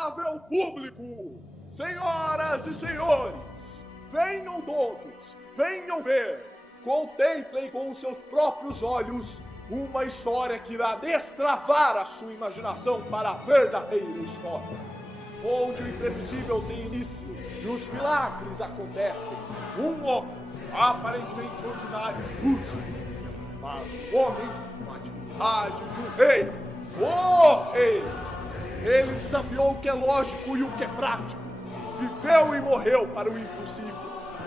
Respeitável público, senhoras e senhores, venham todos, venham ver, contemplem com os seus próprios olhos uma história que irá destravar a sua imaginação para a verdadeira história, onde o imprevisível tem início e os milagres acontecem. Um homem aparentemente ordinário surge, mas o homem com a dignidade de um rei, o rei. Ele desafiou o que é lógico e o que é prático, viveu e morreu para o impossível,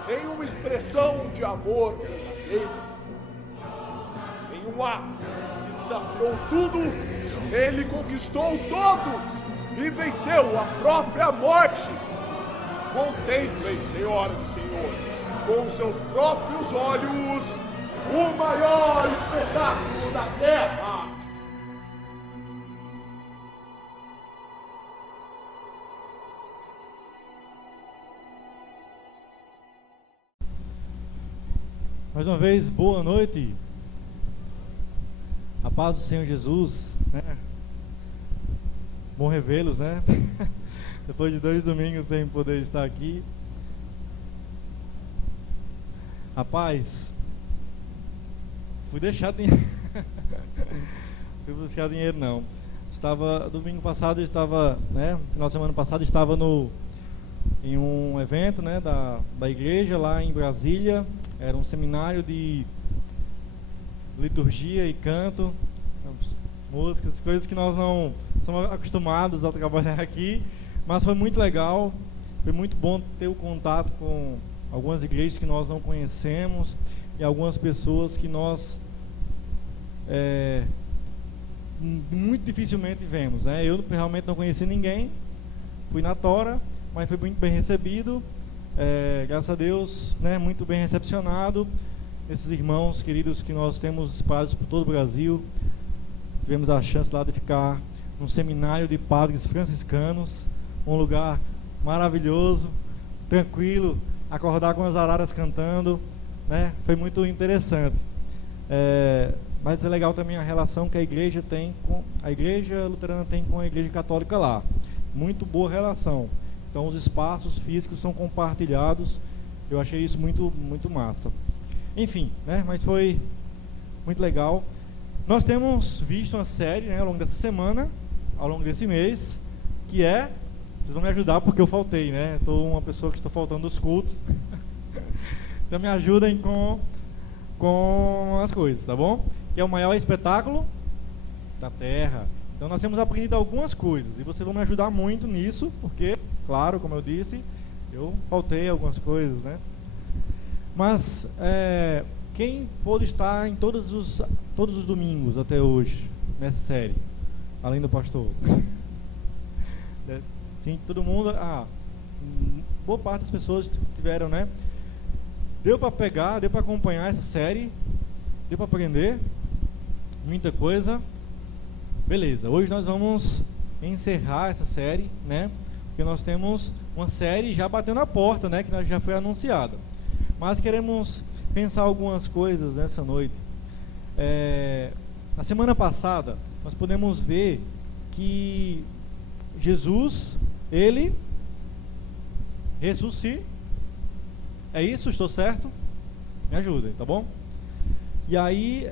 em uma expressão de amor verdadeiro. Em um ato que desafiou tudo, ele conquistou todos e venceu a própria morte. Contemplem, senhoras e senhores, com seus próprios olhos, o maior espetáculo da Terra. Mais uma vez, boa noite. A paz do Senhor Jesus, né? Bom revê-los, né? Depois de 2 domingos sem poder estar aqui. Rapaz, fui deixar dinheiro. Fui buscar dinheiro não. Domingo passado eu estava, né? Final de semana passado estava em um evento, né? Da igreja lá em Brasília. Era um seminário de liturgia e canto, músicas, coisas que nós não somos acostumados a trabalhar aqui, mas foi muito legal, foi muito bom ter o contato com algumas igrejas que nós não conhecemos e algumas pessoas que nós muito dificilmente vemos, né? Eu realmente não conheci ninguém, fui na tora, mas fui muito bem recebido. Graças a Deus, né, muito bem recepcionado. Esses irmãos queridos que nós temos espalhados por todo o Brasil. Tivemos a chance lá de ficar num seminário de padres franciscanos, um lugar maravilhoso, tranquilo, acordar com as araras cantando, né? Foi muito interessante. Mas é legal também a relação que a igreja luterana tem com a igreja católica lá. Muito boa relação. Então os espaços físicos são compartilhados. Eu achei isso muito, muito massa. Enfim, né? Mas foi muito legal. Nós temos visto uma série, né, ao longo dessa semana, ao longo desse mês, que vocês vão me ajudar porque eu faltei, né? Estou uma pessoa que estou faltando dos cultos. Então me ajudem com as coisas, tá bom? Que é o maior espetáculo da Terra. Então nós temos aprendido algumas coisas e vocês vão me ajudar muito nisso, porque, claro, como eu disse, eu faltei algumas coisas, né? Mas quem pôde estar em todos os domingos até hoje nessa série, além do pastor? Sim, todo mundo. Boa parte das pessoas tiveram, né? Deu para pegar, deu para acompanhar essa série, deu para aprender muita coisa. Beleza, hoje nós vamos encerrar essa série, né? Porque nós temos uma série já batendo na porta, né? Que já foi anunciada. Mas queremos pensar algumas coisas nessa noite. Na semana passada, nós podemos ver que Jesus, ele ressuscitou. É isso? Estou certo? Me ajudem, tá bom? E aí,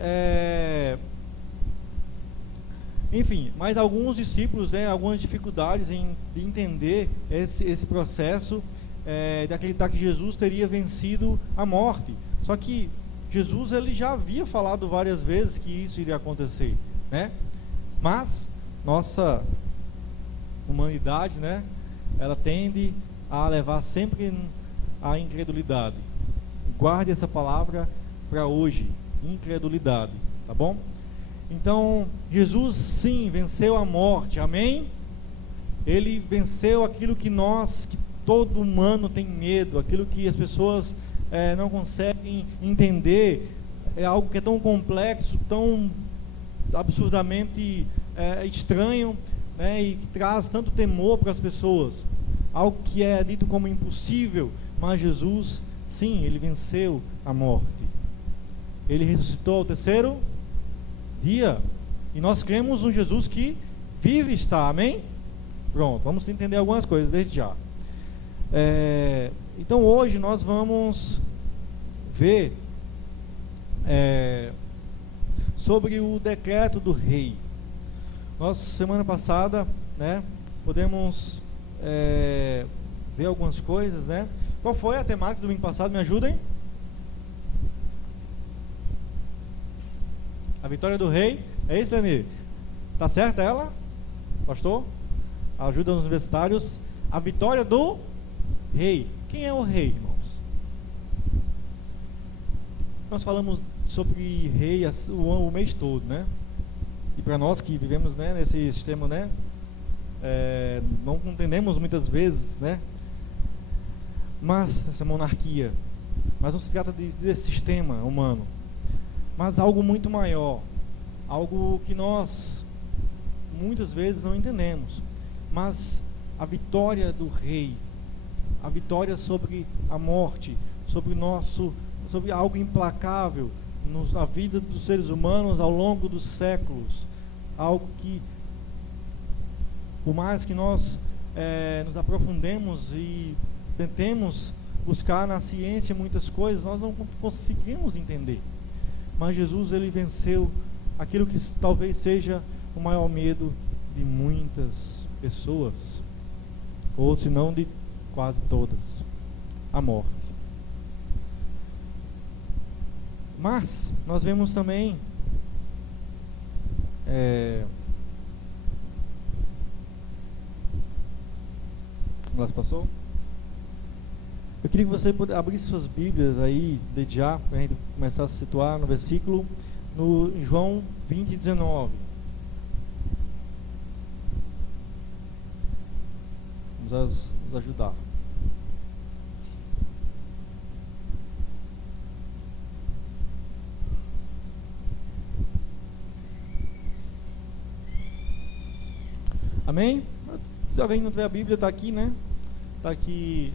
enfim, mas alguns discípulos, algumas dificuldades de entender esse processo, de acreditar que Jesus teria vencido a morte. Só que Jesus, ele já havia falado várias vezes que isso iria acontecer, né? Mas nossa humanidade, né, ela tende a levar sempre a incredulidade. Guarde essa palavra para hoje, incredulidade, tá bom? Então, Jesus sim venceu a morte, amém? Ele venceu aquilo que todo humano tem medo, aquilo que as pessoas não conseguem entender, é algo que é tão complexo, tão absurdamente estranho, né, e que traz tanto temor para as pessoas, algo que é dito como impossível, mas Jesus, sim, ele venceu a morte, ele ressuscitou ao 3º dia, e nós cremos um Jesus que vive e está, amém? Pronto, vamos entender algumas coisas desde já. Então hoje nós vamos ver sobre o decreto do rei. Nós, semana passada, né, podemos ver algumas coisas, né? Qual foi a temática do domingo passado? Me ajudem. A vitória do rei. É isso, Lenir? Tá certa ela? Pastor? Ajuda os universitários. A vitória do rei. Quem é o rei, irmãos? Nós falamos sobre rei o mês todo, né? E para nós que vivemos, né, nesse sistema, né, não entendemos muitas vezes, né, mas essa monarquia, mas não se trata desse sistema humano, mas algo muito maior, algo que nós muitas vezes não entendemos, mas a vitória do rei, a vitória sobre a morte, sobre algo implacável na vida dos seres humanos ao longo dos séculos, algo que, por mais que nós nos aprofundemos e tentemos buscar na ciência muitas coisas, nós não conseguimos entender. Mas Jesus, ele venceu aquilo que talvez seja o maior medo de muitas pessoas, ou se não de quase todas: a morte. Mas nós vemos também Mas passou? Eu queria que você abrisse suas Bíblias aí, desde já, para a gente começar a se situar no versículo, no João 20, 19. Vamos nos ajudar. Amém? Se alguém não tiver a Bíblia, está aqui, né? Está aqui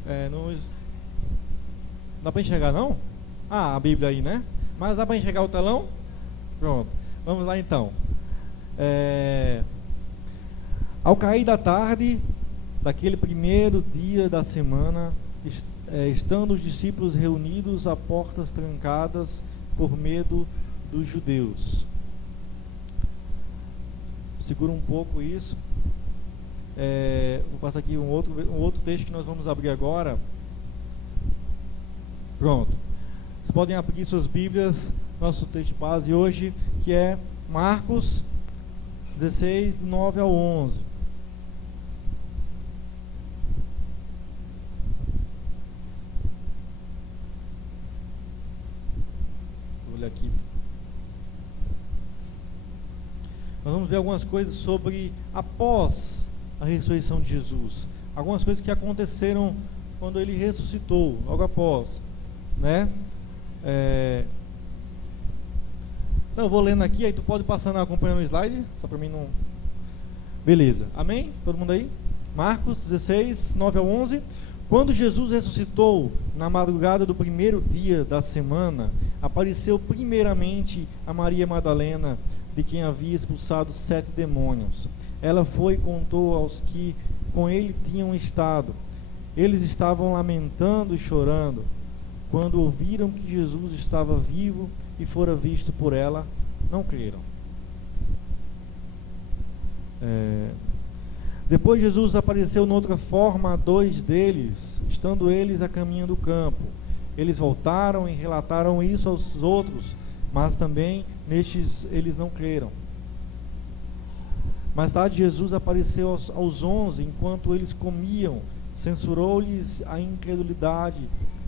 Dá para enxergar, não? A Bíblia aí, né? Mas dá para enxergar o telão? Pronto, vamos lá então. Ao cair da tarde daquele primeiro dia da semana, estando os discípulos reunidos a portas trancadas por medo dos judeus. Segura um pouco isso. Vou passar aqui um outro texto que nós vamos abrir agora. Pronto. Vocês podem abrir suas Bíblias, nosso texto de base hoje, que é Marcos 16, do 9 ao 11. Vou olhar aqui. Nós vamos ver algumas coisas sobre após a ressurreição de Jesus, algumas coisas que aconteceram quando ele ressuscitou, logo após, né? Então eu vou lendo aqui, aí tu pode passando acompanhando o slide, só para mim não. Beleza, amém? Todo mundo aí? Marcos 16, 9 ao 11. Quando Jesus ressuscitou na madrugada do primeiro dia da semana, apareceu primeiramente a Maria Madalena, de quem havia expulsado 7 demônios. Ela foi e contou aos que com ele tinham estado. Eles estavam lamentando e chorando. Quando ouviram que Jesus estava vivo e fora visto por ela, não creram. Depois Jesus apareceu noutra forma a 2 deles, estando eles a caminho do campo. Eles voltaram e relataram isso aos outros, mas também nestes eles não creram. Mais tarde Jesus apareceu aos 11, enquanto eles comiam, censurou-lhes a incredulidade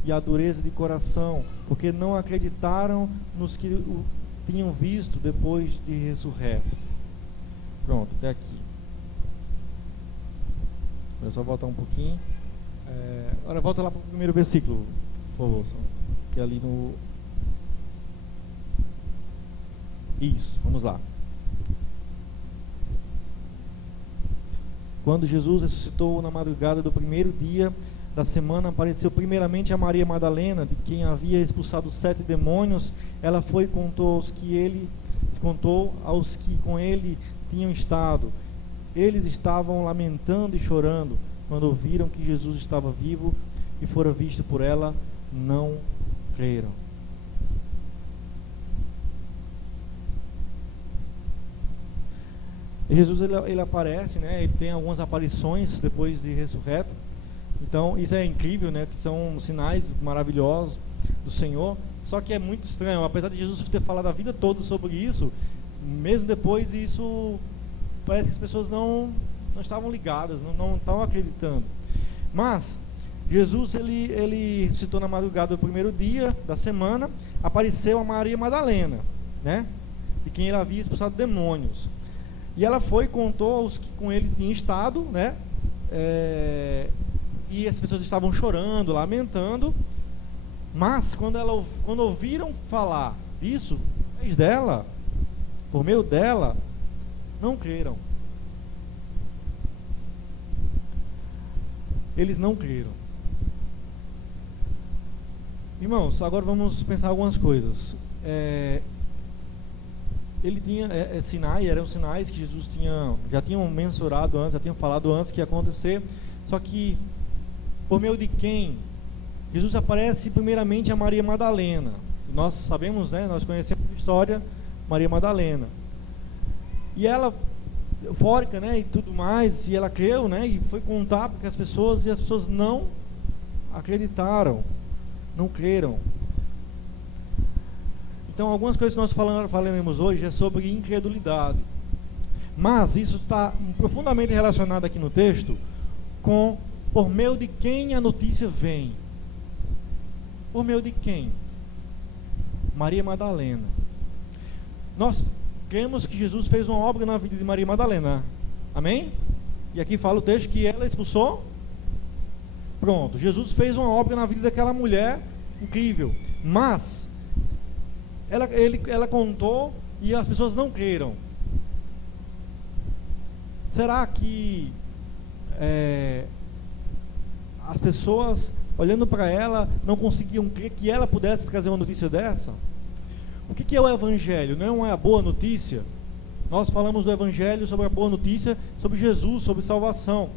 e a dureza de coração, porque não acreditaram nos que o tinham visto depois de ressurreto. Pronto, até aqui. Vou só voltar um pouquinho. Agora volta lá para o primeiro versículo, por favor, que é ali no... Isso, vamos lá. Quando Jesus ressuscitou na madrugada do primeiro dia da semana, apareceu primeiramente a Maria Madalena, de quem havia expulsado 7 demônios. Ela foi e contou aos que com ele tinham estado. Eles estavam lamentando e chorando quando ouviram que Jesus estava vivo e fora visto por ela, não creram. E Jesus ele aparece, né? Ele tem algumas aparições depois de ressurreto. Então isso é incrível, né? Que são sinais maravilhosos do Senhor. Só que é muito estranho, apesar de Jesus ter falado a vida toda sobre isso, mesmo depois isso parece que as pessoas não estavam ligadas, não estavam acreditando. Mas Jesus ele citou na madrugada do primeiro dia da semana, apareceu a Maria Madalena, né? De quem ele havia expulsado demônios. E ela foi e contou aos que com ele tinham estado, né? E as pessoas estavam chorando, lamentando. Mas quando ouviram falar disso, por meio dela, não creram. Eles não creram. Irmãos, agora vamos pensar algumas coisas. Ele tinha eram sinais que Jesus já tinham mensurado antes, já tinham falado antes que ia acontecer. Só que por meio de quem? Jesus aparece primeiramente a Maria Madalena. Nós sabemos, né? Nós conhecemos a história Maria Madalena. E ela, eufórica, né? E tudo mais, e ela creu, né? E foi contar para as pessoas, e as pessoas não acreditaram, não creram. Então, algumas coisas que nós falaremos hoje é sobre incredulidade. Mas isso está profundamente relacionado aqui no texto com por meio de quem a notícia vem. Por meio de quem? Maria Madalena. Nós cremos que Jesus fez uma obra na vida de Maria Madalena. Amém? E aqui fala o texto que ela expulsou. Pronto, Jesus fez uma obra na vida daquela mulher incrível. Mas ela contou e as pessoas não creram. Será que as pessoas, olhando para ela, não conseguiam crer que ela pudesse trazer uma notícia dessa? O que é o Evangelho? Não é a boa notícia? Nós falamos do Evangelho sobre a boa notícia, sobre Jesus, sobre salvação.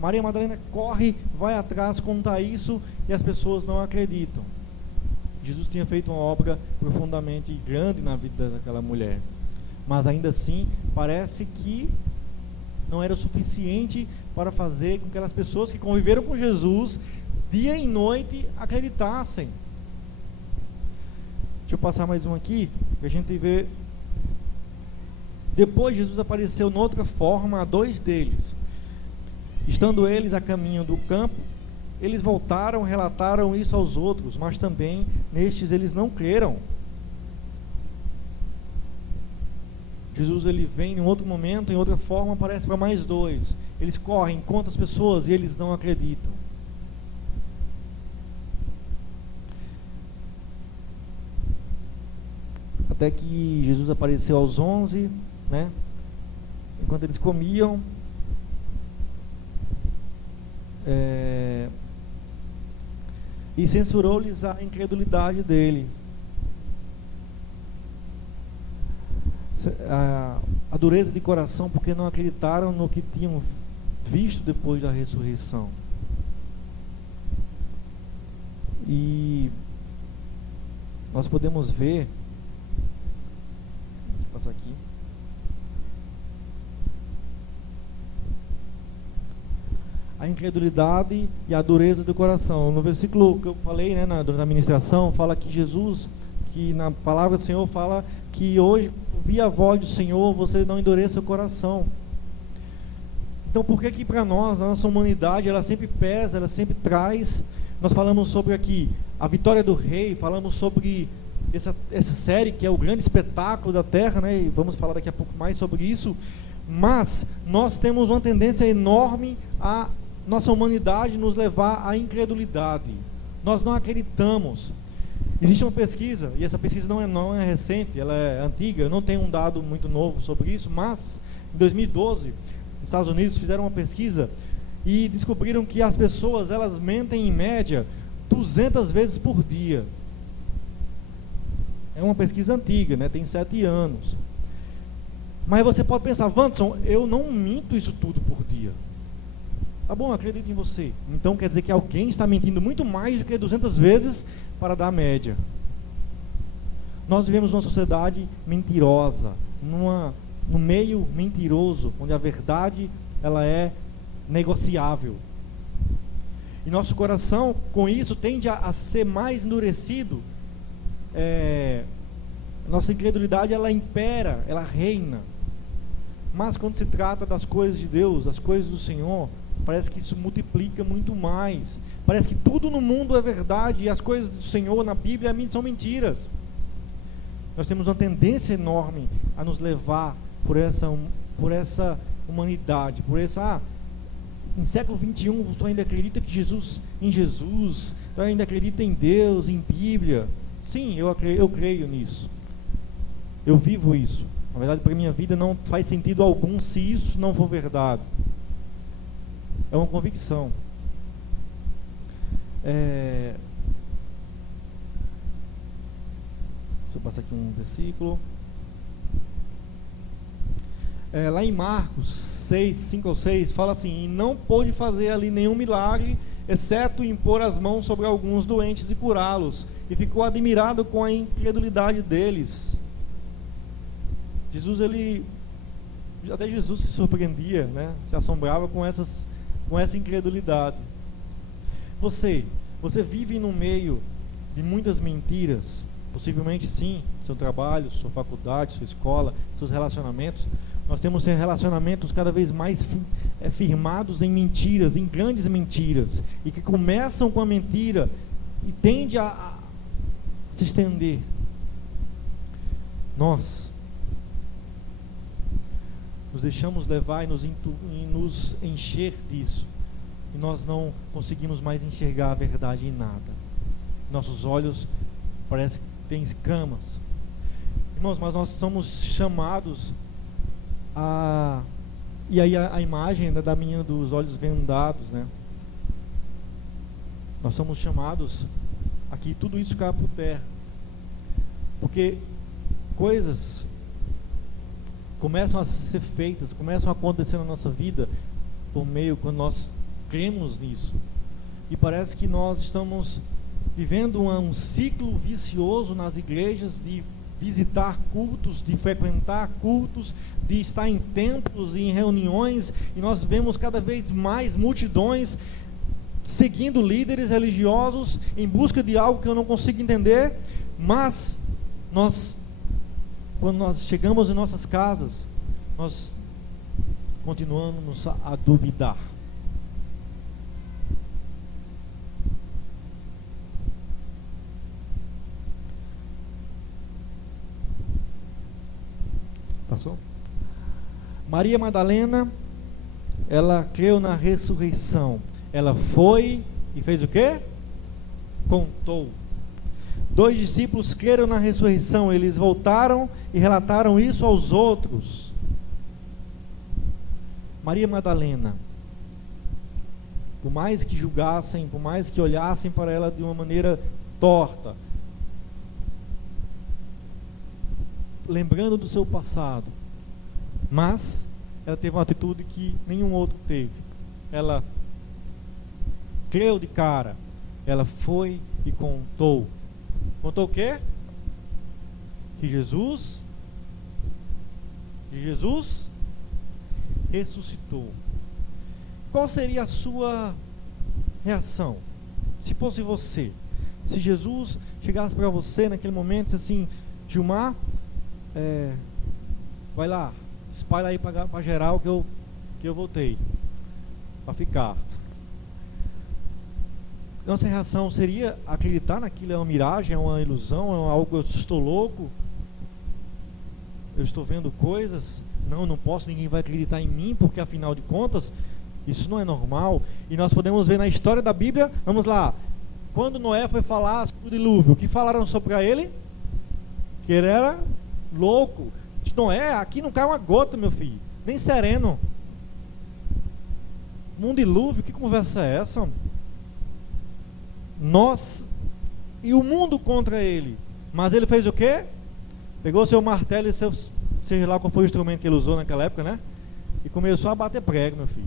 Maria Madalena corre, vai atrás, conta isso, e as pessoas não acreditam. Jesus tinha feito uma obra profundamente grande na vida daquela mulher, mas ainda assim parece que não era o suficiente para fazer com que aquelas pessoas que conviveram com Jesus dia e noite acreditassem. Deixa eu passar mais um aqui, que a gente vê. Depois Jesus apareceu noutra forma a dois deles. Estando eles a caminho do campo, eles voltaram, relataram isso aos outros, mas também nestes eles não creram. Jesus ele vem em outro momento, em outra forma, aparece para mais dois. Eles correm, contam as pessoas e eles não acreditam. Até que Jesus apareceu aos 11, né? Enquanto eles comiam, e censurou-lhes a incredulidade deles, a dureza de coração, porque não acreditaram no que tinham visto depois da ressurreição. E nós podemos ver, deixa eu passar aqui, a incredulidade e a dureza do coração. No versículo que eu falei, né, durante a ministração, fala que Jesus, que na palavra do Senhor fala que hoje, ouvir a voz do Senhor, você não endureça o coração. Então, por que para nós, a nossa humanidade, ela sempre pesa, ela sempre traz? Nós falamos sobre aqui a vitória do rei, falamos sobre essa série que é o grande espetáculo da terra, né? E vamos falar daqui a pouco mais sobre isso. Mas nós temos uma tendência enorme a nossa humanidade nos levar à incredulidade. Nós não acreditamos. Existe uma pesquisa, e essa pesquisa não é recente, ela é antiga, eu não tenho um dado muito novo sobre isso, mas em 2012, nos Estados Unidos fizeram uma pesquisa e descobriram que as pessoas, elas mentem em média 200 vezes por dia. É uma pesquisa antiga, né? Tem 7 anos. Mas você pode pensar, Wanderson, eu não minto isso tudo por dia. Tá bom, eu acredito em você. Então quer dizer que alguém está mentindo muito mais do que 200 vezes para dar a média. Nós vivemos numa sociedade mentirosa, no meio mentiroso, onde a verdade ela é negociável. E nosso coração, com isso, tende a ser mais endurecido. Nossa incredulidade, ela impera, ela reina. Mas quando se trata das coisas de Deus, das coisas do Senhor, parece que isso multiplica muito mais. Parece que tudo no mundo é verdade e as coisas do Senhor na Bíblia são mentiras. Nós temos uma tendência enorme a nos levar por essa humanidade, por essa... em século 21, você ainda acredita em Jesus, você ainda acredita em Deus, em Bíblia. Sim, eu creio nisso. Eu vivo isso. Na verdade, para a minha vida não faz sentido algum se isso não for verdade. É uma convicção. Deixa eu passar aqui um versículo. Lá em Marcos 6, 5 ou 6, fala assim: e não pôde fazer ali nenhum milagre, exceto impor as mãos sobre alguns doentes e curá-los, e ficou admirado com a incredulidade deles. Até Jesus se surpreendia, né? Se assombrava com essa incredulidade. Você vive no meio de muitas mentiras, possivelmente sim, seu trabalho, sua faculdade, sua escola, seus relacionamentos. Nós temos relacionamentos cada vez mais firmados em mentiras, em grandes mentiras, e que começam com a mentira e tende a se estender. Nós nos deixamos levar e nos encher disso, e nós não conseguimos mais enxergar a verdade em nada. Nossos olhos parecem que têm escamas. Irmãos, mas nós somos chamados e aí a imagem da menina dos olhos vendados, né? Nós somos chamados aqui, tudo isso cai por terra, porque coisas começam a ser feitas, começam a acontecer na nossa vida quando nós cremos nisso, e parece que nós estamos vivendo um ciclo vicioso nas igrejas de visitar cultos, de frequentar cultos, de estar em templos e em reuniões, e nós vemos cada vez mais multidões seguindo líderes religiosos em busca de algo que eu não consigo entender, mas quando nós chegamos em nossas casas, nós continuamos a duvidar. Passou? Maria Madalena, ela creu na ressurreição. Ela foi e fez o quê? Contou. 2 discípulos creram na ressurreição. Eles voltaram e relataram isso aos outros. Maria Madalena, por mais que julgassem, por mais que olhassem para ela de uma maneira torta, lembrando do seu passado, mas ela teve uma atitude que nenhum outro teve. Ela creu de cara, ela foi e contou. Contou o quê? Que Jesus ressuscitou. Qual seria a sua reação se fosse você? Se Jesus chegasse para você naquele momento e disse assim: Gilmar, vai lá, espalha aí para geral que eu voltei para ficar. Nossa reação seria acreditar naquilo? É uma miragem, é uma ilusão, é algo, eu estou louco, eu estou vendo coisas, não posso, ninguém vai acreditar em mim, porque afinal de contas isso não é normal. E nós podemos ver na história da Bíblia, vamos lá, quando Noé foi falar sobre o dilúvio, o que falaram sobre ele? Que ele era louco. Noé, aqui não cai uma gota, meu filho, nem sereno. Um dilúvio, que conversa é essa? E o mundo contra ele, mas ele fez o quê? Pegou seu martelo e seja lá qual foi o instrumento que ele usou naquela época, né? E começou a bater prego, meu filho.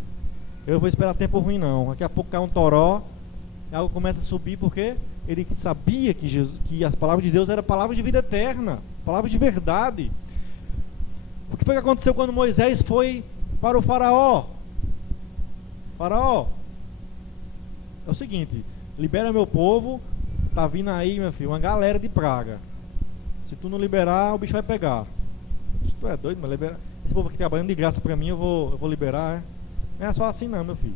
Eu vou esperar tempo ruim não. Daqui a pouco cai um toró, e algo começa a subir, porque ele sabia que as palavras de Deus eram palavras de vida eterna, palavras de verdade. O que foi que aconteceu quando Moisés foi para o faraó? Faraó, é o seguinte, libera meu povo, tá vindo aí, meu filho, uma galera de praga. Se tu não liberar, o bicho vai pegar. Tu é doido, mas libera. Esse povo aqui trabalhando de graça para mim, eu vou liberar, Não é só assim não, meu filho.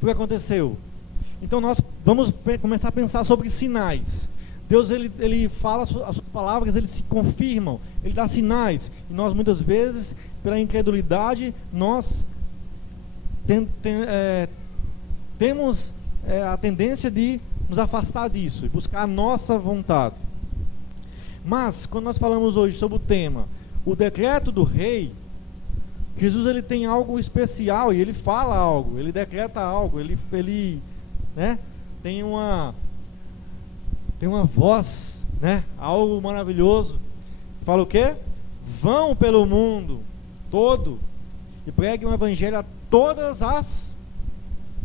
O que aconteceu? Então nós vamos começar a pensar sobre sinais. Deus ele fala, as suas palavras eles se confirmam, ele dá sinais, e nós muitas vezes, pela incredulidade, nós temos a tendência de nos afastar disso e buscar a nossa vontade. Mas quando nós falamos hoje sobre o tema, o decreto do rei, Jesus ele tem algo especial e ele fala algo, ele decreta algo, ele né, tem uma voz, né, algo maravilhoso. Fala o quê? Vão pelo mundo todo e preguem o evangelho a todas as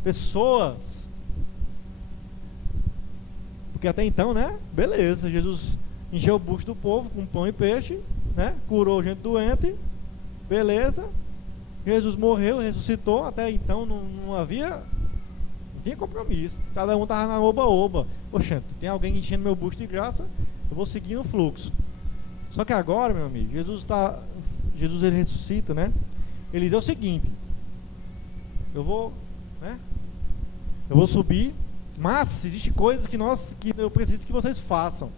pessoas. Porque até então, né, beleza, Jesus encheu o bucho do povo com pão e peixe, né, curou gente doente, beleza. Jesus morreu, ressuscitou, até então não tinha compromisso, cada um estava na oba-oba. Poxa, tem alguém enchendo meu bucho de graça, eu vou seguir no fluxo. Só que agora, meu amigo, Jesus ele ressuscita, né? Ele diz o seguinte: eu vou subir, mas existe coisas que eu preciso que vocês façam.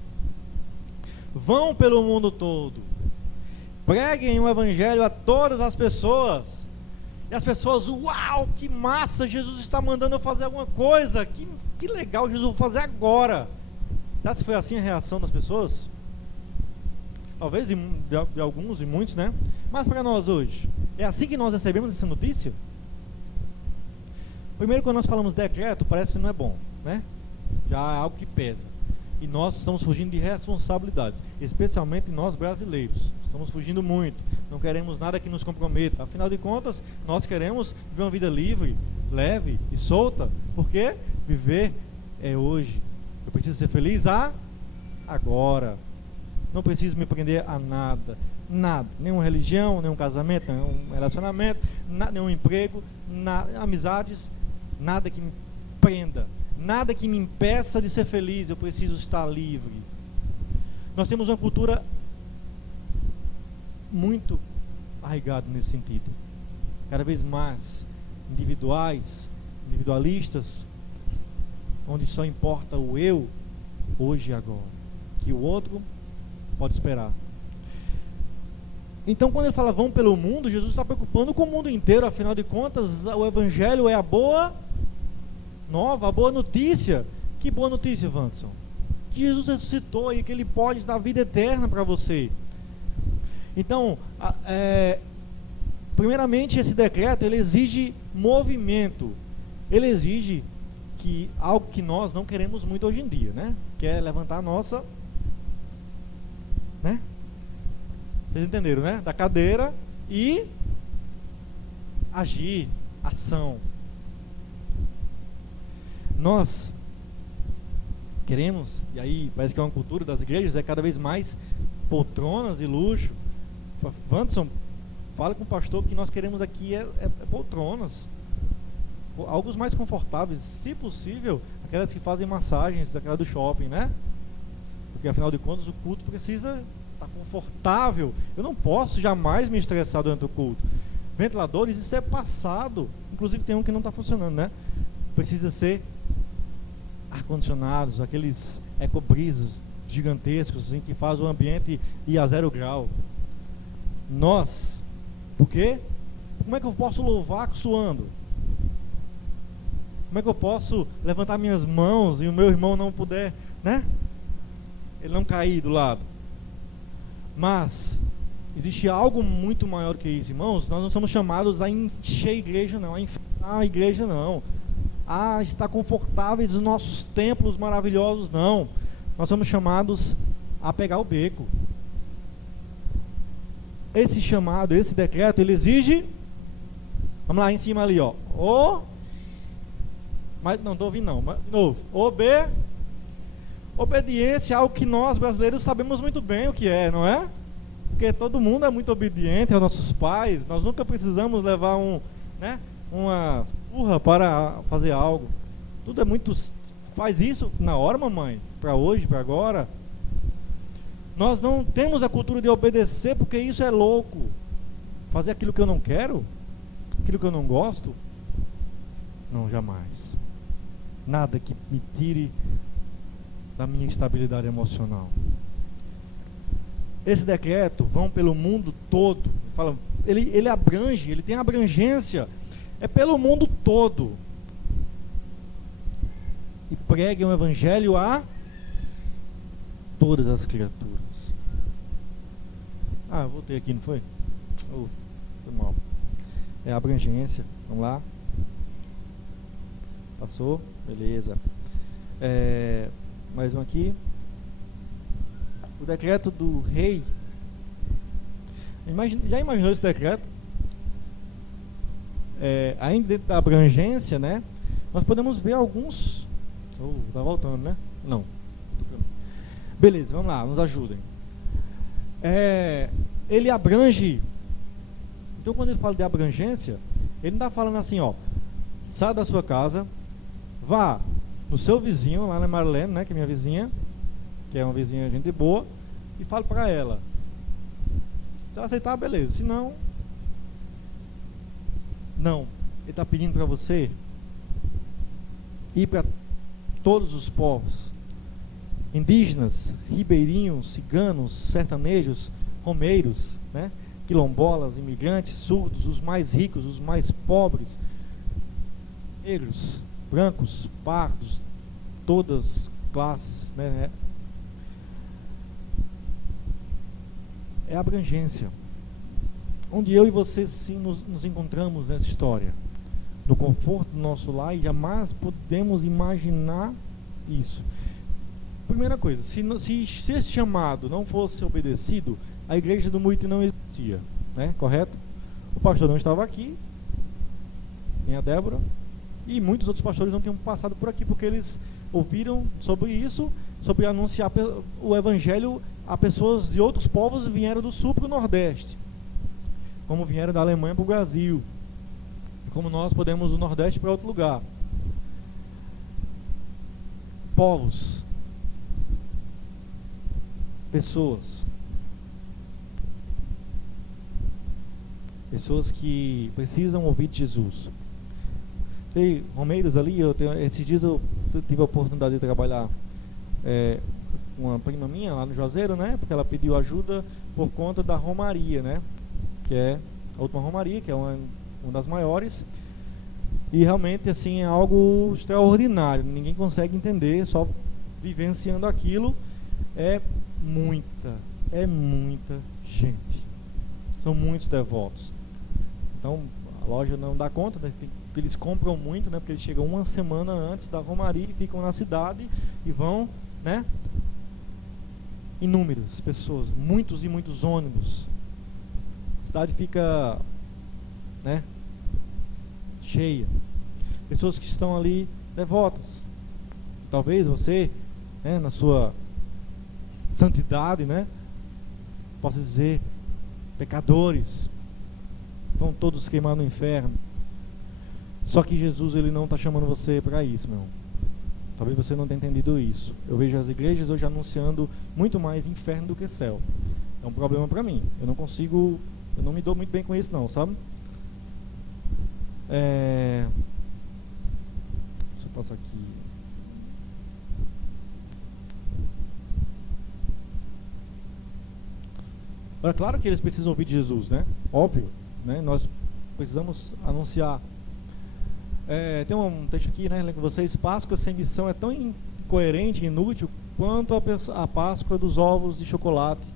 Vão pelo mundo todo, preguem o evangelho a todas as pessoas. E as pessoas, uau, que massa, Jesus está mandando eu fazer alguma coisa, que legal, Jesus, vou fazer agora. Sabe se foi assim a reação das pessoas? Talvez de alguns e muitos, né? Mas para nós hoje, é assim que nós recebemos essa notícia? Primeiro, quando nós falamos decreto, parece que não é bom, né? Já é algo que pesa. E nós estamos fugindo de responsabilidades, especialmente nós brasileiros. Estamos fugindo muito, não queremos nada que nos comprometa. Afinal de contas, nós queremos viver uma vida livre, leve e solta. Porque viver é hoje. Eu preciso ser feliz agora. Não preciso me prender a nada. Nada, nenhuma religião, nenhum casamento, nenhum relacionamento, nenhum emprego, amizades, nada que me prenda. Nada que me impeça de ser feliz. Eu preciso estar livre. Nós temos uma cultura muito arraigada nesse sentido. Cada vez mais individualistas, onde só importa o eu, hoje e agora, que o outro pode esperar. Então quando ele fala vão pelo mundo, Jesus está preocupando com o mundo inteiro. Afinal de contas, o evangelho é a boa nova, a boa notícia. Que boa notícia, Wanderson? Que Jesus ressuscitou e que ele pode dar vida eterna para você. Então, primeiramente, esse decreto ele exige movimento. Ele exige algo que nós não queremos muito hoje em dia, né? Que é levantar a nossa, né? Vocês entenderam, né? Da cadeira e agir, ação. Nós queremos, e aí parece que é uma cultura das igrejas, é cada vez mais poltronas e luxo. Wanderson, fala com o pastor que nós queremos aqui é poltronas, algo mais confortáveis, se possível, aquelas que fazem massagens, aquela do shopping, né? Porque afinal de contas o culto precisa estar confortável. Eu não posso jamais me estressar durante o culto. Ventiladores, isso é passado. Inclusive tem um que não está funcionando, né? Precisa ser ar-condicionados, aqueles ecobrisas gigantescos assim, que faz o ambiente ir a 0 grau. Nós, por quê? Como é que eu posso louvar suando? Como é que eu posso levantar minhas mãos e o meu irmão não puder, né? Ele não cair do lado. Mas existe algo muito maior que isso, irmãos. Nós não somos chamados a encher a igreja não, a enfeitar a igreja não, a estar confortáveis nos nossos templos maravilhosos não. Nós somos chamados a pegar o beco. esse chamado, esse decreto, ele exige, vamos lá em cima ali, ó, mas não estou ouvindo não, mas, de novo, obediência ao que nós brasileiros sabemos muito bem o que é, não é? Porque todo mundo é muito obediente aos nossos pais, nós nunca precisamos levar uma surra para fazer algo, tudo é muito, faz isso na hora, mamãe, para hoje, para agora. Nós não temos a cultura de obedecer, porque isso é louco. Fazer aquilo que eu não quero, aquilo que eu não gosto, não, jamais. Nada que me tire da minha estabilidade emocional. Esse decreto vão pelo mundo todo. Ele abrange, ele tem abrangência, é pelo mundo todo. E pregue o evangelho a todas as criaturas. Eu voltei aqui, não foi? Foi mal. É a abrangência, vamos lá. Passou? Beleza. Mais um aqui. O decreto do rei. Já imaginou esse decreto? Ainda dentro da abrangência, né? Nós podemos ver alguns. Tá voltando, né? Não. Beleza, vamos lá, nos ajudem. Ele abrange. Então, quando ele fala de abrangência, ele não está falando assim, ó, saia da sua casa, vá no seu vizinho, lá na Marlene, né, que é minha vizinha, que é uma vizinha gente boa, e fale para ela. Se ela aceitar, beleza. Se não, não. Ele está pedindo para você ir para todos os povos, indígenas, ribeirinhos, ciganos, sertanejos, romeiros, né? Quilombolas, imigrantes, surdos, os mais ricos, os mais pobres, negros, brancos, pardos, todas classes, né? É abrangência. Onde eu e você sim nos encontramos nessa história, no conforto do nosso lar, e jamais podemos imaginar isso. Primeira coisa, se esse chamado não fosse obedecido, a igreja do Muiriti não existia, né? Correto? O pastor não estava aqui, nem a Débora, e muitos outros pastores não tinham passado por aqui, porque eles ouviram sobre isso, sobre anunciar o evangelho a pessoas de outros povos, vieram do sul para o nordeste, como vieram da Alemanha para o Brasil, como nós podemos do nordeste para outro lugar. Povos, pessoas que precisam ouvir de Jesus. Tem romeiros ali. Esses dias eu tive a oportunidade de trabalhar uma prima minha lá no Juazeiro, né? Porque ela pediu ajuda por conta da romaria, né? Que é a última romaria, que é uma das maiores. E realmente assim é algo extraordinário. Ninguém consegue entender, só vivenciando aquilo. É muita gente. São muitos devotos. Então a loja não dá conta, né? Eles compram muito, né? Porque eles chegam uma semana antes da romaria e ficam na cidade e vão, né? Inúmeras pessoas, muitos e muitos ônibus. A cidade fica, né? Cheia. Pessoas que estão ali devotas. Talvez você, né, na sua santidade, né, possa dizer, pecadores vão todos queimar no inferno. Só que Jesus, ele não está chamando você para isso, meu. Talvez você não tenha entendido isso. Eu vejo as igrejas hoje anunciando muito mais inferno do que céu. É um problema para mim. Eu não me dou muito bem com isso não, sabe? Deixa eu passar aqui. É claro que eles precisam ouvir de Jesus, né? Óbvio, né? Nós precisamos anunciar. Tem um texto aqui, né? Lembro com vocês: Páscoa sem missão é tão incoerente e inútil quanto a Páscoa dos ovos de chocolate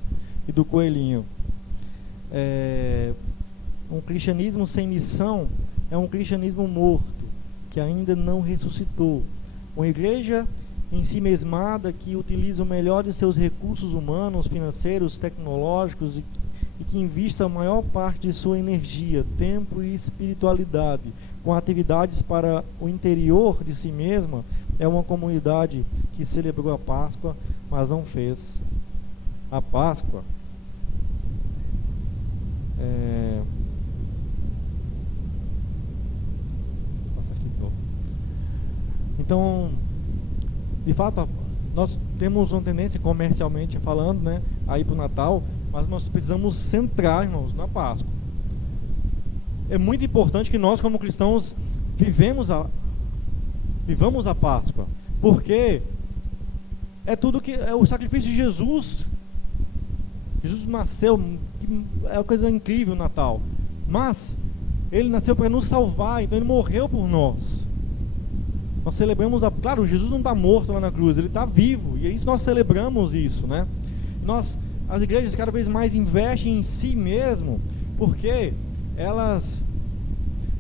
e do coelhinho. Um cristianismo sem missão é um cristianismo morto, que ainda não ressuscitou. Uma igreja em si mesmada, que utiliza o melhor de seus recursos humanos, financeiros, tecnológicos e que invista a maior parte de sua energia, tempo e espiritualidade com atividades para o interior de si mesma é uma comunidade que celebrou a Páscoa, mas não fez a Páscoa. Vou passar aqui de novo. Então, de fato, nós temos uma tendência, comercialmente falando, né, a ir para o Natal, mas nós precisamos centrar, irmãos, na Páscoa. É muito importante que nós, como cristãos, vivamos a Páscoa, porque é tudo que é o sacrifício de Jesus. Jesus nasceu, é uma coisa incrível o Natal, mas ele nasceu para nos salvar, então ele morreu por nós. Nós celebramos claro, Jesus não está morto lá na cruz, ele está vivo, e é isso, nós celebramos isso, né? As igrejas cada vez mais investem em si mesmo, porque elas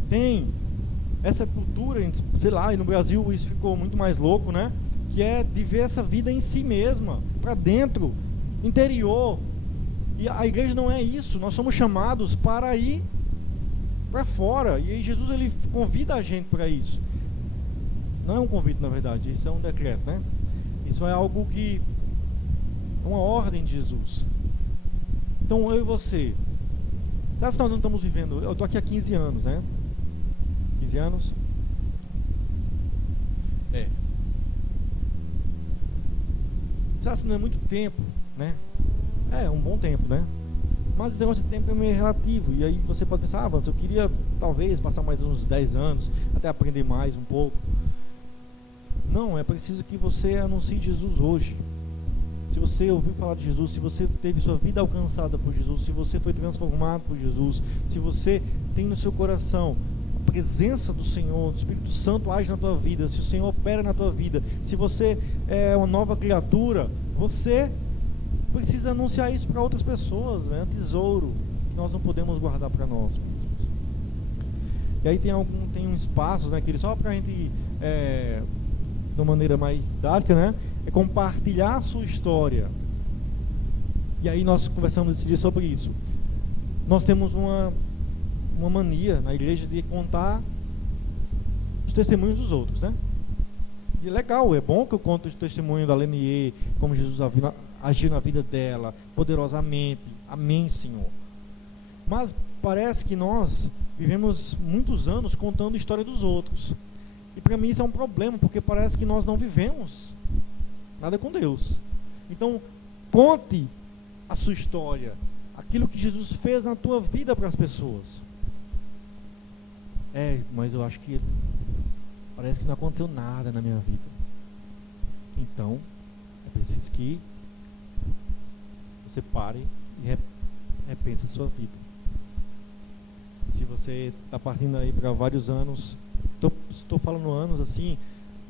têm essa cultura, sei lá, e no Brasil isso ficou muito mais louco, né? Que é de ver essa vida em si mesma, para dentro, interior. E a igreja não é isso, nós somos chamados para ir para fora, e aí Jesus ele convida a gente para isso. Não é um convite, na verdade, isso é um decreto, né? Isso é algo que é uma ordem de Jesus. Então eu e você, será que nós não estamos vivendo? Eu estou aqui há 15 anos, né? 15 anos? Será que não é muito tempo, né? É um bom tempo, né? Mas esse negócio de tempo é meio relativo. E aí você pode pensar, eu queria talvez passar mais uns 10 anos, até aprender mais um pouco. Não, é preciso que você anuncie Jesus hoje. Se você ouviu falar de Jesus, se você teve sua vida alcançada por Jesus, se você foi transformado por Jesus, se você tem no seu coração a presença do Senhor, do Espírito Santo age na tua vida, se o Senhor opera na tua vida, se você é uma nova criatura, você precisa anunciar isso para outras pessoas, né? É um tesouro que nós não podemos guardar para nós mesmos. E aí tem uns passos, né, que só para a gente de uma maneira mais didática, né, é compartilhar a sua história. E aí nós conversamos esse dia sobre isso. Nós temos uma mania na igreja de contar os testemunhos dos outros, né? E é legal, é bom que eu conte o testemunho da Lenier, como Jesus agiu na vida dela, poderosamente. Amém, Senhor. Mas parece que nós vivemos muitos anos contando a história dos outros. E para mim isso é um problema, porque parece que nós não vivemos nada com Deus. Então, conte a sua história, aquilo que Jesus fez na tua vida para as pessoas. Mas eu acho que parece que não aconteceu nada na minha vida. Então, é preciso que você pare e repense a sua vida. Se você está partindo aí para vários anos, estou falando anos assim,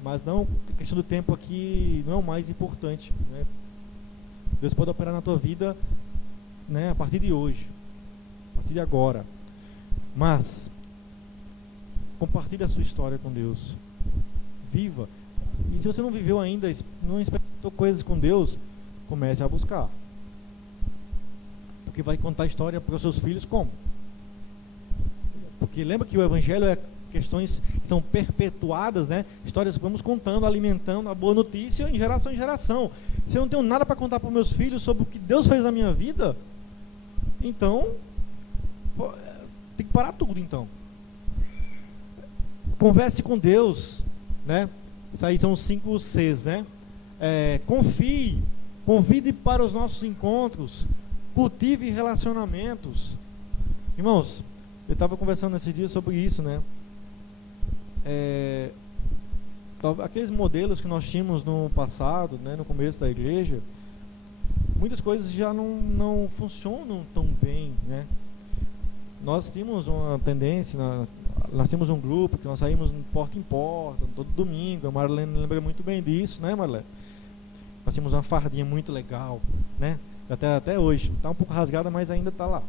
mas não, a questão do tempo aqui não é o mais importante, né? Deus pode operar na tua vida, né, a partir de hoje, a partir de agora. Mas compartilhe a sua história com Deus, viva. E se você não viveu ainda, não experimentou coisas com Deus, comece a buscar, porque vai contar a história para os seus filhos como? Porque lembra que o Evangelho é questões que são perpetuadas, né? Histórias que vamos contando, alimentando a boa notícia em geração em geração. Se eu não tenho nada para contar para os meus filhos sobre o que Deus fez na minha vida, então tem que parar tudo. Então converse com Deus, né? Isso aí são os 5 Cs, né? Confie, convide para os nossos encontros, cultive relacionamentos. Irmãos, eu estava conversando nesses dias sobre isso, né? Aqueles modelos que nós tínhamos no passado, né, no começo da igreja, muitas coisas já não funcionam tão bem, né? Nós tínhamos uma tendência, nós tínhamos um grupo que nós saímos porta em porta, todo domingo. A Marlene lembra muito bem disso, né, Marlene? Nós tínhamos uma fardinha muito legal, né? Até hoje, está um pouco rasgada, mas ainda está lá.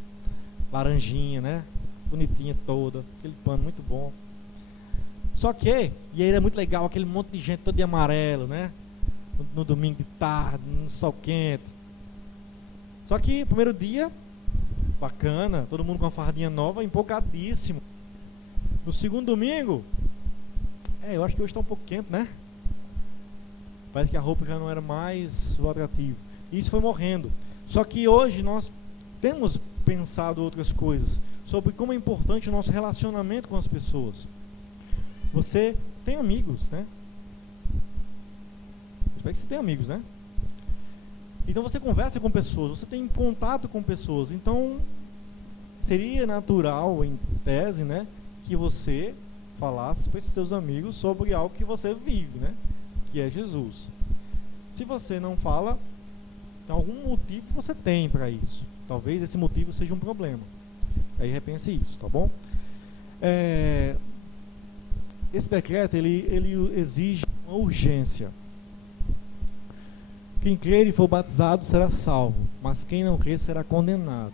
Laranjinha, né? Bonitinha toda, aquele pano muito bom. Só que, e aí era muito legal, aquele monte de gente todo de amarelo, né? No domingo de tarde, no sol quente. Só que, primeiro dia, bacana, todo mundo com uma fardinha nova, empolgadíssimo. No segundo domingo, eu acho que hoje está um pouco quente, né? Parece que a roupa já não era mais o atrativo. E isso foi morrendo. Só que hoje nós temos pensado outras coisas, sobre como é importante o nosso relacionamento com as pessoas. Você tem amigos, né? Espero que você tenha amigos, né? Então você conversa com pessoas, você tem contato com pessoas. Então seria natural, em tese, né, que você falasse para esses seus amigos sobre algo que você vive, né, que é Jesus. Se você não fala, algum motivo você tem para isso. Talvez esse motivo seja um problema. Aí repense isso, tá bom? Esse decreto ele exige uma urgência. Quem crer e for batizado será salvo, mas quem não crer será condenado.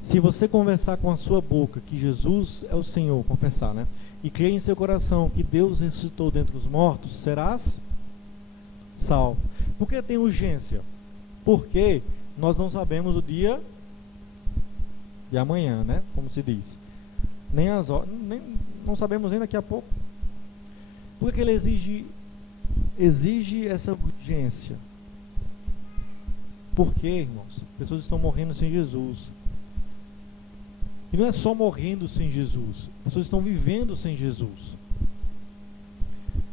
Se você conversar com a sua boca que Jesus é o Senhor, confessar, né? E crer em seu coração que Deus ressuscitou dentre os mortos, serás salvo. Por que tem urgência? Porque nós não sabemos o dia de amanhã, né? Como se diz. Nem as horas, não sabemos nem daqui a pouco. Por que ele exige essa urgência? Porque, irmãos, pessoas estão morrendo sem Jesus. E não é só morrendo sem Jesus, pessoas estão vivendo sem Jesus.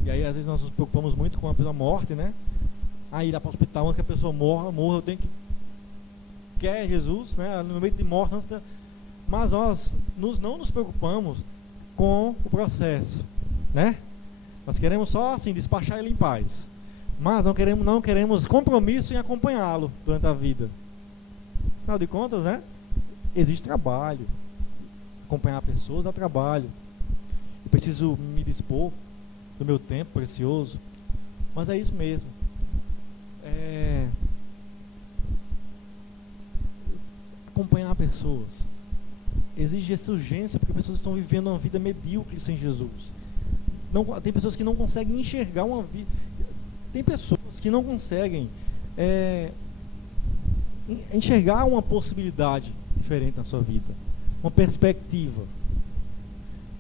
E aí às vezes nós nos preocupamos muito com a morte, né? Ir lá para o hospital antes que a pessoa morra, eu tenho que... Quer Jesus, né? No meio de morte, mas nós não nos preocupamos com o processo, né? Nós queremos só assim, despachar ele em paz. Mas não queremos compromisso em acompanhá-lo durante a vida. Afinal de contas, né? Existe trabalho. Acompanhar pessoas dá trabalho. Eu preciso me dispor do meu tempo precioso. Mas é isso mesmo. Acompanhar pessoas exige essa urgência, porque pessoas estão vivendo uma vida medíocre sem Jesus. Tem pessoas que não conseguem enxergar uma vida. Tem pessoas que não conseguem enxergar uma possibilidade diferente na sua vida, uma perspectiva.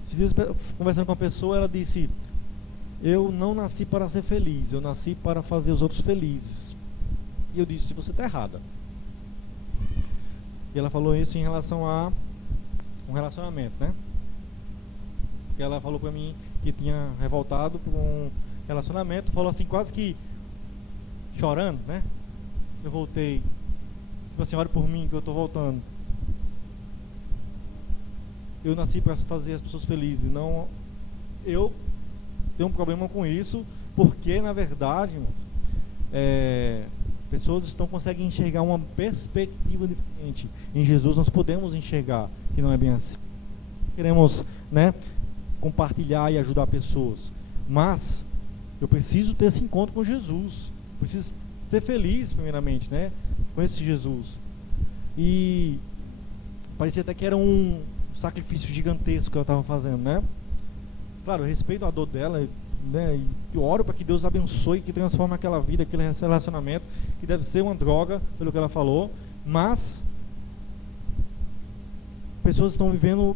Esses dias, conversando com uma pessoa, ela disse: eu não nasci para ser feliz, eu nasci para fazer os outros felizes. E eu disse: você está errada. E ela falou isso em relação a um relacionamento, né? Porque ela falou para mim que tinha revoltado por um relacionamento, falou assim, quase que chorando, né? Eu voltei, tipo assim, ore por mim que eu estou voltando. Eu nasci para fazer as pessoas felizes, não. Eu tenho um problema com isso, porque na verdade, irmãos, pessoas conseguem enxergar uma perspectiva diferente. Em Jesus nós podemos enxergar que não é bem assim. Queremos, né, compartilhar e ajudar pessoas, mas eu preciso ter esse encontro com Jesus. Preciso ser feliz primeiramente, né, com esse Jesus. E parecia até que era um sacrifício gigantesco que ela estava fazendo, né? Claro, eu respeito a dor dela, né, e eu oro para que Deus abençoe, que transforme aquela vida, aquele relacionamento, que deve ser uma droga, pelo que ela falou, mas pessoas estão vivendo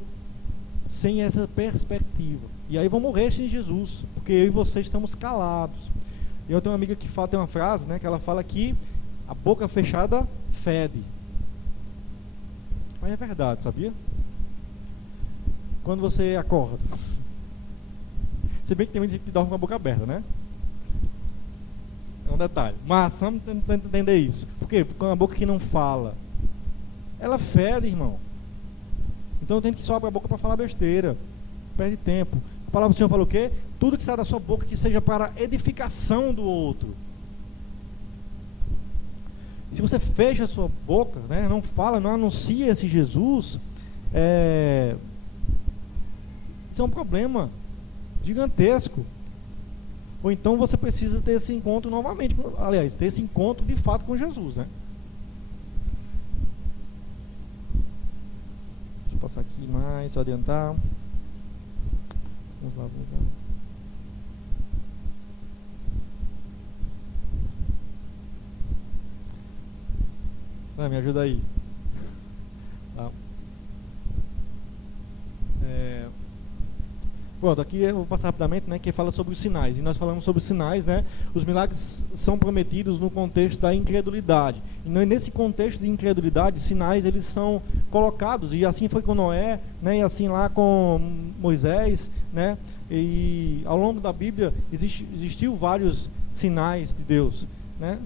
sem essa perspectiva, e aí vão morrer sem Jesus, porque eu e você estamos calados. E eu tenho uma amiga que fala, tem uma frase, né, que ela fala que a boca fechada fede. Mas é verdade, sabia? Quando você acorda, se bem que tem muita gente que dorme com a boca aberta, né? É um detalhe. Mas vamos tentar entender isso. Por quê? Porque uma boca que não fala, ela fede, irmão. Então eu tenho que só abrir a boca para falar besteira. Perde tempo. A palavra do Senhor fala o quê? Tudo que sai da sua boca que seja para edificação do outro. Se você fecha a sua boca, né, não fala, não anuncia esse Jesus, isso é um problema gigantesco. Ou então você precisa ter esse encontro novamente, aliás, ter esse encontro de fato com Jesus, né? Deixa eu passar aqui mais, só adiantar. Vamos lá. Me ajuda aí. Tá. Pronto, aqui eu vou passar rapidamente, né, que fala sobre os sinais. E nós falamos sobre os sinais, né? Os milagres são prometidos no contexto da incredulidade. E nesse contexto de incredulidade, sinais eles são colocados. E assim foi com Noé, né? E assim lá com Moisés, né? E ao longo da Bíblia existiu vários sinais de Deus, né?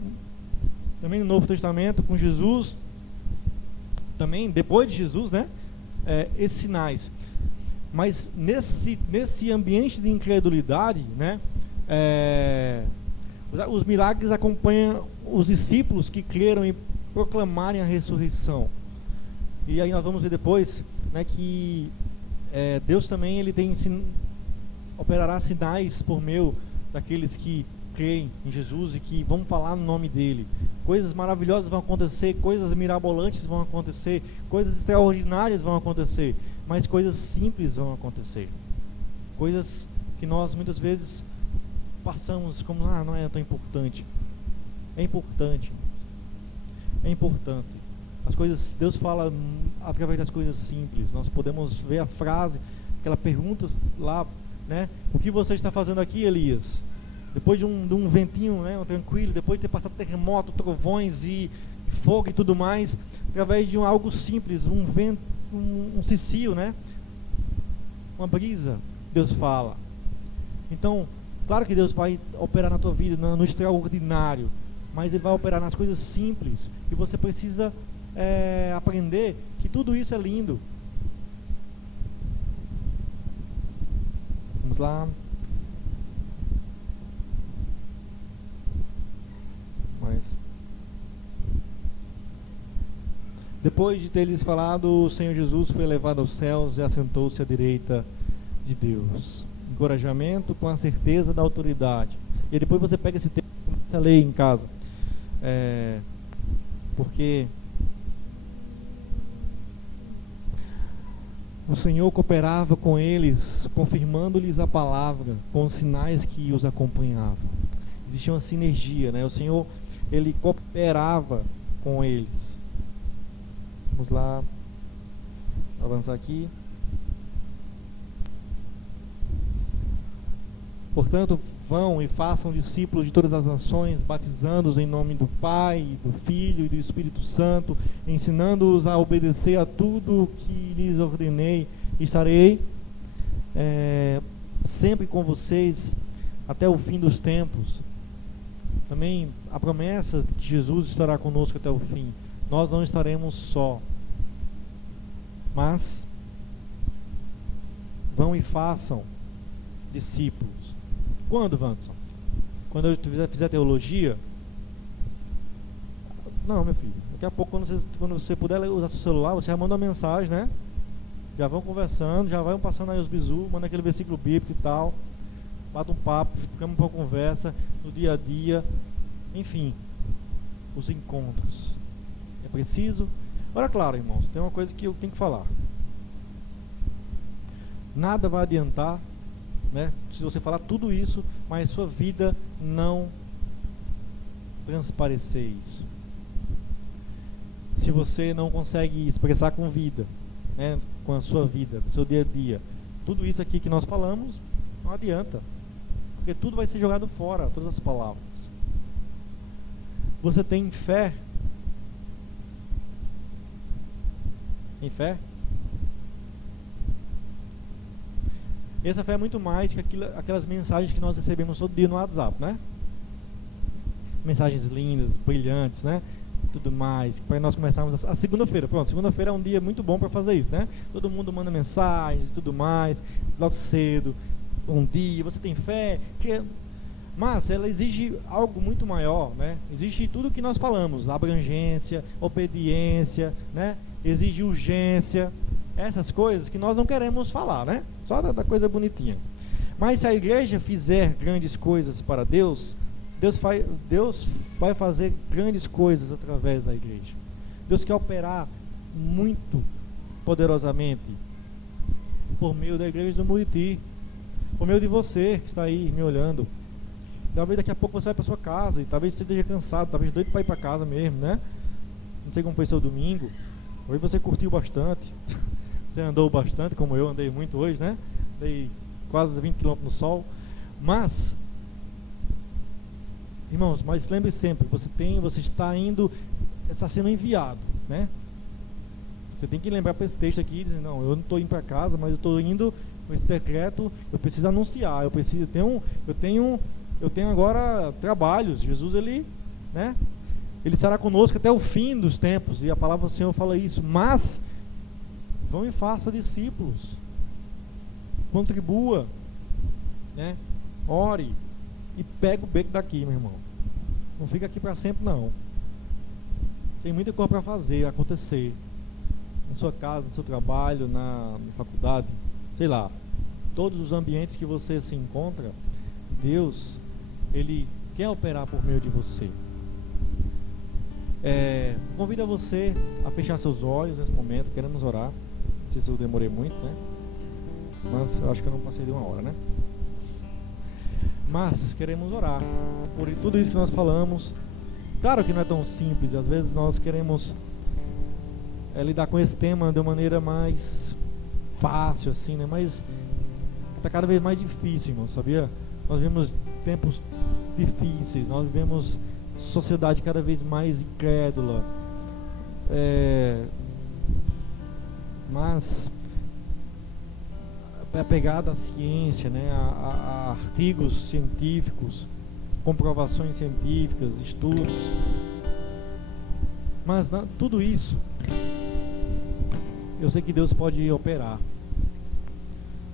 Também no Novo Testamento com Jesus, também depois de Jesus, né? Esses sinais. Mas nesse ambiente de incredulidade, né, os milagres acompanham os discípulos que creram em proclamarem a ressurreição. E aí nós vamos ver depois, né, que Deus também ele operará sinais por meio daqueles que creem em Jesus e que vão falar no nome dele. Coisas maravilhosas vão acontecer, coisas mirabolantes vão acontecer, coisas extraordinárias vão acontecer, mas coisas simples vão acontecer. Coisas que nós muitas vezes passamos como, não é tão importante. É importante. É importante. As coisas, Deus fala através das coisas simples. Nós podemos ver a frase, aquela pergunta lá, né? O que você está fazendo aqui, Elias? Depois de um ventinho, né, tranquilo, depois de ter passado terremoto, trovões e fogo e tudo mais, através de algo simples, um vento, um cicio, né, uma brisa, Deus fala. Então, claro que Deus vai operar na tua vida no extraordinário, mas Ele vai operar nas coisas simples, e você precisa aprender que tudo isso é lindo. Vamos lá. Depois de ter lhes falado, o Senhor Jesus foi levado aos céus e assentou-se à direita de Deus. Encorajamento com a certeza da autoridade. E depois você pega esse texto e começa a ler em casa, porque o Senhor cooperava com eles, confirmando-lhes a palavra com os sinais que os acompanhavam. Existia uma sinergia, né? O Senhor ele cooperava com eles. Vamos lá, avançar aqui. Portanto, vão e façam discípulos de todas as nações, batizando-os em nome do Pai, do Filho e do Espírito Santo, ensinando-os a obedecer a tudo o que lhes ordenei. Estarei sempre com vocês até o fim dos tempos. Também a promessa de que Jesus estará conosco até o fim. Nós não estaremos só, mas vão e façam discípulos. Quando, Wanderson? Quando eu fizer teologia? Não, meu filho. Daqui a pouco, quando você puder usar seu celular, você já manda uma mensagem, né? Já vão conversando, já vão passando aí os bisus, manda aquele versículo bíblico e tal. Bata um papo, ficamos para conversa no dia a dia. Enfim, os encontros. É preciso. Agora, claro, irmãos, tem uma coisa que eu tenho que falar. Nada vai adiantar, né, se você falar tudo isso, mas sua vida não transparecer isso. Se você não consegue expressar com vida, né, com a sua vida, no seu dia a dia, tudo isso aqui que nós falamos, não adianta. Porque tudo vai ser jogado fora, todas as palavras. Você tem fé? Tem fé? Essa fé é muito mais que aquelas mensagens que nós recebemos todo dia no WhatsApp, né? Mensagens lindas, brilhantes, né? Tudo mais. Para nós começarmos a segunda-feira. Pronto, segunda-feira é um dia muito bom para fazer isso, né? Todo mundo manda mensagens e tudo mais, logo cedo. Bom dia, você tem fé? Mas ela exige algo muito maior, né? Exige tudo o que nós falamos, abrangência, obediência, né? Exige urgência, essas coisas que nós não queremos falar, né? Só da coisa bonitinha. Mas se a igreja fizer grandes coisas para Deus, Deus vai fazer grandes coisas através da igreja. Deus quer operar muito poderosamente por meio da igreja do Muriti, por meio de você que está aí me olhando. Talvez daqui a pouco você vai para sua casa e talvez você esteja cansado, talvez doido para ir para casa mesmo, né? Não sei como foi seu domingo. Hoje você curtiu bastante, você andou bastante, como eu andei muito hoje, né? Andei quase 20 km no sol. Mas, irmãos, mas lembre sempre, você está sendo enviado, né? Você tem que lembrar para esse texto aqui, dizendo, não, eu não estou indo para casa, mas eu estou indo com esse decreto, eu preciso anunciar, eu tenho agora trabalhos. Jesus, ele estará conosco até o fim dos tempos, e a palavra do Senhor fala isso. Mas vão e faça discípulos, contribua, né? Ore e pega o beco daqui, meu irmão. Não fica aqui para sempre, não. Tem muita coisa para fazer, acontecer na sua casa, no seu trabalho, na faculdade, sei lá, todos os ambientes que você se encontra. Deus, ele quer operar por meio de você. Convido a você a fechar seus olhos nesse momento. Queremos orar. Não sei se eu demorei muito, né? Mas eu acho que eu não passei de 1 hora, né? Mas queremos orar por tudo isso que nós falamos. Claro que não é tão simples. Às vezes nós queremos lidar com esse tema de uma maneira mais fácil, assim, né? Mas está cada vez mais difícil, irmão, sabia? Nós vivemos tempos difíceis. Nós vivemos sociedade cada vez mais incrédula. Mas apegada à ciência, né? A artigos científicos, comprovações científicas, estudos. Mas tudo isso, eu sei que Deus pode operar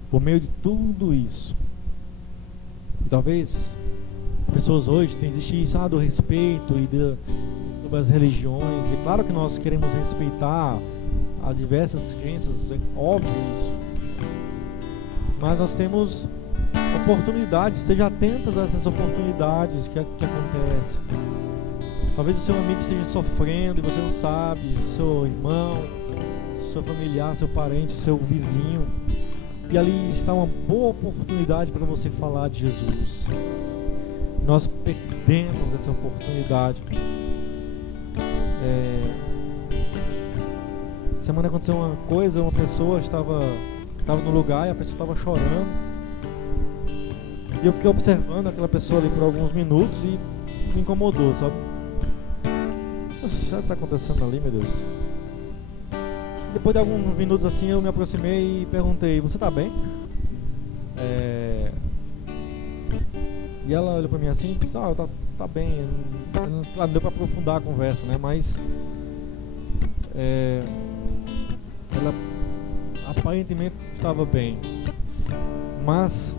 por meio de tudo isso. E talvez pessoas hoje têm existido isso do respeito e das religiões. E claro que nós queremos respeitar as diversas crenças, é óbvio isso. Mas nós temos oportunidades. Esteja atentas a essas oportunidades que acontecem. Talvez o seu amigo esteja sofrendo e você não sabe. Seu irmão, seu familiar, seu parente, seu vizinho. E ali está uma boa oportunidade para você falar de Jesus. Nós perdemos essa oportunidade. Semana aconteceu uma coisa, uma pessoa estava no lugar e a pessoa estava chorando. E eu fiquei observando aquela pessoa ali por alguns minutos e me incomodou, sabe? Nossa, já está acontecendo ali, meu Deus. Depois de alguns minutos assim, eu me aproximei e perguntei: você está bem? E ela olhou para mim assim e disse: tá bem. Não deu para aprofundar a conversa, né? Mas ela aparentemente estava bem. Mas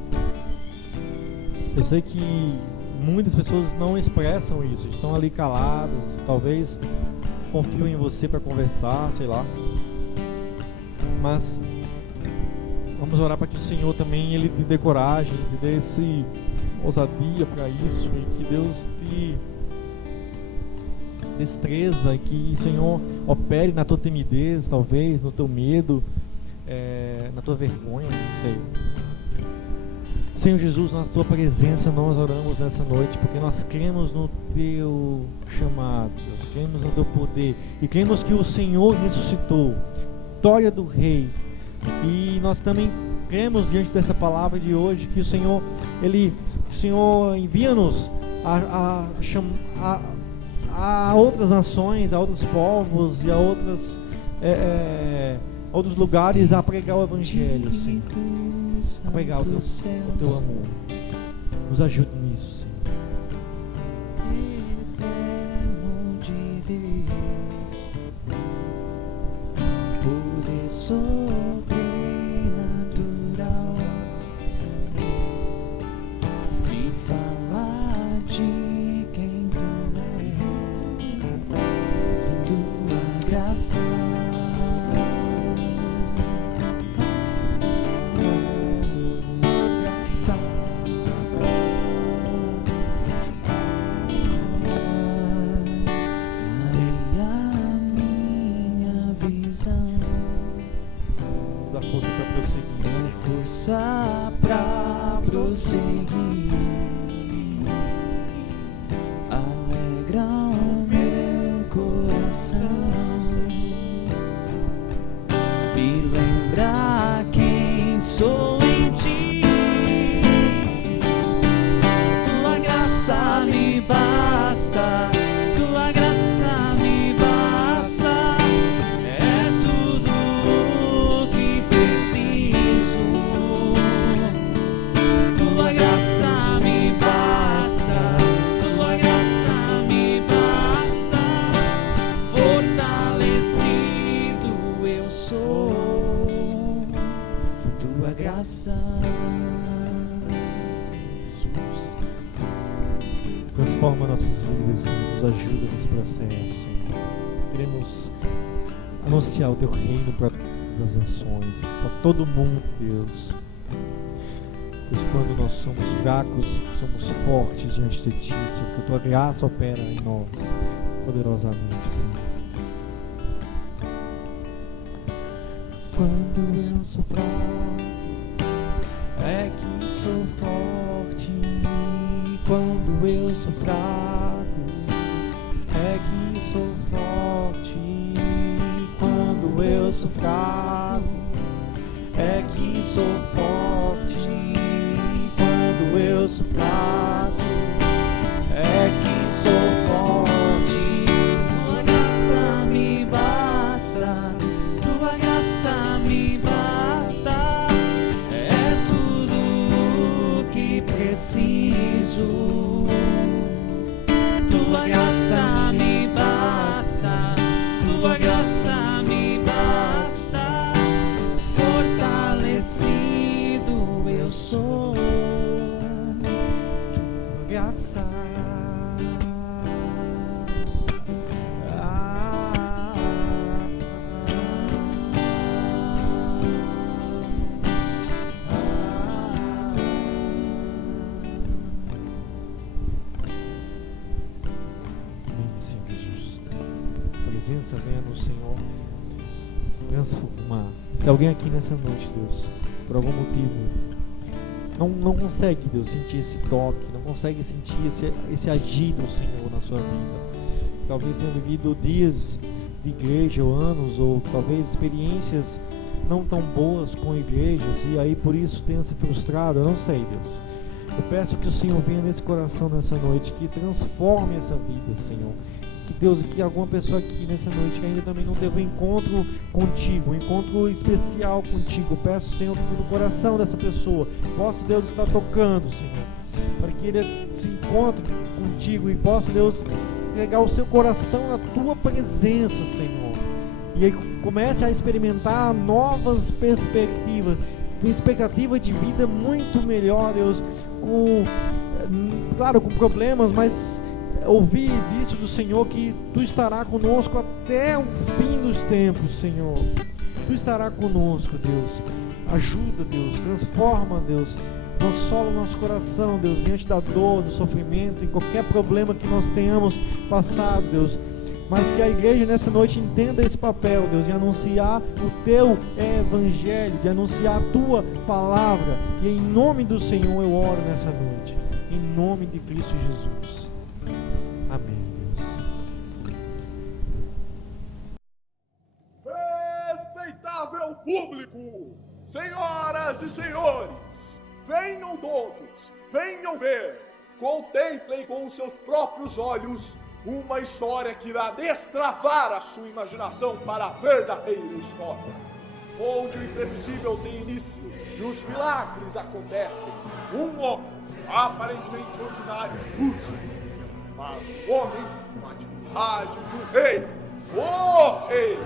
eu sei que muitas pessoas não expressam isso, estão ali caladas, talvez confiam em você para conversar, sei lá. Mas vamos orar para que o Senhor também ele te dê coragem, te dê esse ousadia para isso, e que Deus te destreza, e que o Senhor opere na tua timidez, talvez, no teu medo, na tua vergonha, não sei. Senhor Jesus, na tua presença nós oramos nessa noite, porque nós cremos no teu chamado, Deus, cremos no teu poder, e cremos que o Senhor ressuscitou, vitória do Rei. E nós também cremos diante dessa palavra de hoje que o Senhor envia-nos a outras nações, a outros povos e a outros lugares a pregar o Evangelho, Senhor, a pregar o teu amor. Nos ajude nisso, Senhor. Poder sobrenatural e falar de quem tu és, tua graça. Força pra prosseguir, alegra o meu coração e lembrar quem sou em ti. Transforma nossas vidas, Senhor. Nos ajuda nesse processo, Senhor. Queremos anunciar o Teu reino para todas as nações, para todo mundo, Deus. Pois quando nós somos fracos, somos fortes diante de Ti, Senhor. Que a Tua graça opera em nós poderosamente, Senhor. Quando eu sou fraco, é que sou forte. Quando eu sou fraco, é que sou forte. Quando eu sou fraco, é que sou forte. Quando eu sou fraco, é que sou forte. Tua graça me basta, tua graça me basta. É tudo que preciso. Tua graça me basta, tua graça me basta. Fortalecido eu sou. Tua graça. Sim, Jesus. A presença venha no Senhor transformar. Se alguém aqui nessa noite, Deus, por algum motivo não consegue, Deus, sentir esse toque, não consegue sentir esse agir do Senhor na sua vida, talvez tenha vivido dias de igreja ou anos, ou talvez experiências não tão boas com igrejas, e aí por isso tenha se frustrado, eu não sei, Deus. Eu peço que o Senhor venha nesse coração nessa noite, que transforme essa vida, Senhor. Que Deus, que alguma pessoa aqui nessa noite que ainda também não teve um encontro contigo, um encontro especial contigo, peço, Senhor, que no coração dessa pessoa possa, Deus, estar tocando, Senhor, para que ele se encontre contigo e possa, Deus, pegar o seu coração na tua presença, Senhor, e aí comece a experimentar novas perspectivas, com expectativa de vida muito melhor, Deus, claro, com problemas, mas ouvir disso do Senhor, que Tu estará conosco até o fim dos tempos, Senhor. Tu estará conosco, Deus. Ajuda, Deus, transforma, Deus, consola o nosso coração, Deus, diante da dor, do sofrimento, em qualquer problema que nós tenhamos passado, Deus. Mas que a igreja nessa noite entenda esse papel, Deus, de anunciar o Teu Evangelho, de anunciar a Tua Palavra. E em nome do Senhor eu oro nessa noite, em nome de Cristo Jesus. Amém, Deus. Respeitável público, senhoras e senhores, venham todos, venham ver, contemplem com os seus próprios olhos uma história que irá destravar a sua imaginação para a verdadeira história, onde o imprevisível tem início e os milagres acontecem. Um homem aparentemente ordinário surge, mas o homem com a dignidade de um rei, o rei.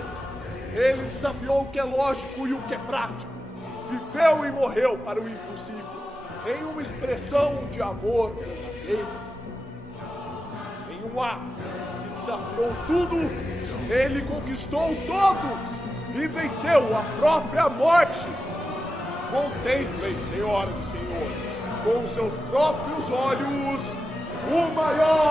Ele desafiou o que é lógico e o que é prático, viveu e morreu para o impossível, em uma expressão de amor verdadeiro. Em um ato que desafiou tudo, ele conquistou todos e venceu a própria morte. Contemplem, senhoras e senhores, com seus próprios olhos, o maior